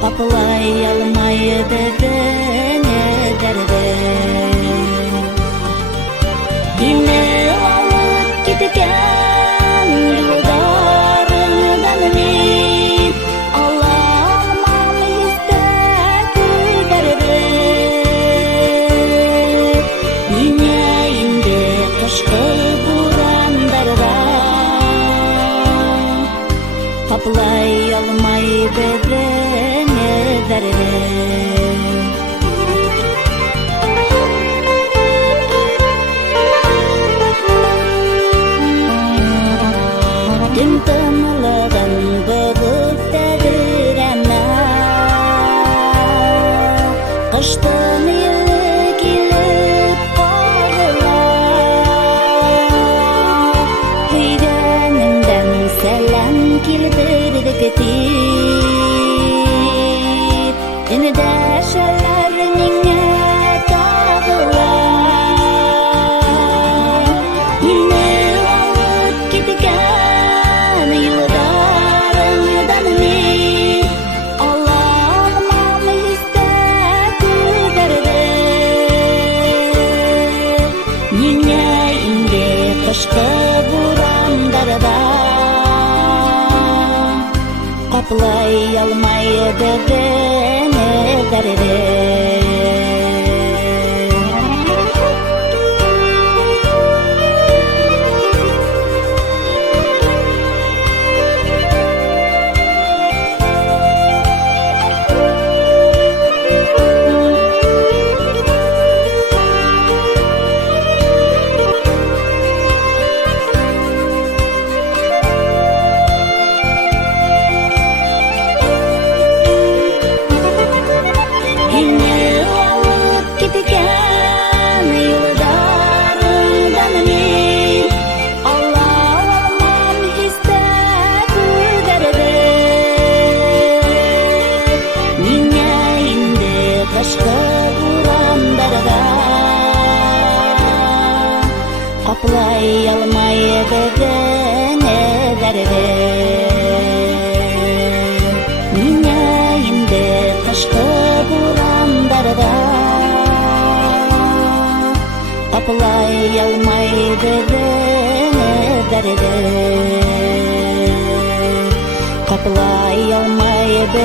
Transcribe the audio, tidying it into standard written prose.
Капылай алмайды бені дәрді. Мені алып кеткен жолдарыңдан мен ала алмам есті гүлдерді. Мені енді қышқы бурандарда капылай алмайды бені дәрді. Түн тынлығын бұғып тәдірәмә, қыштың елі келіп қағыла. Күйгенімден сәлем келдірді кетіп, үндәшәләр миңа тағыла. Мені алып кеткен юлдарыңдан мен ала алмам есті гүлдерді. Мені енді қышқы бурандарда капылай алмайды бені дәрді. Капылай алмайды бені дәрді. Мені енді қышқы бурандарда капылай алмайды бені дәрді. Капылай алмайды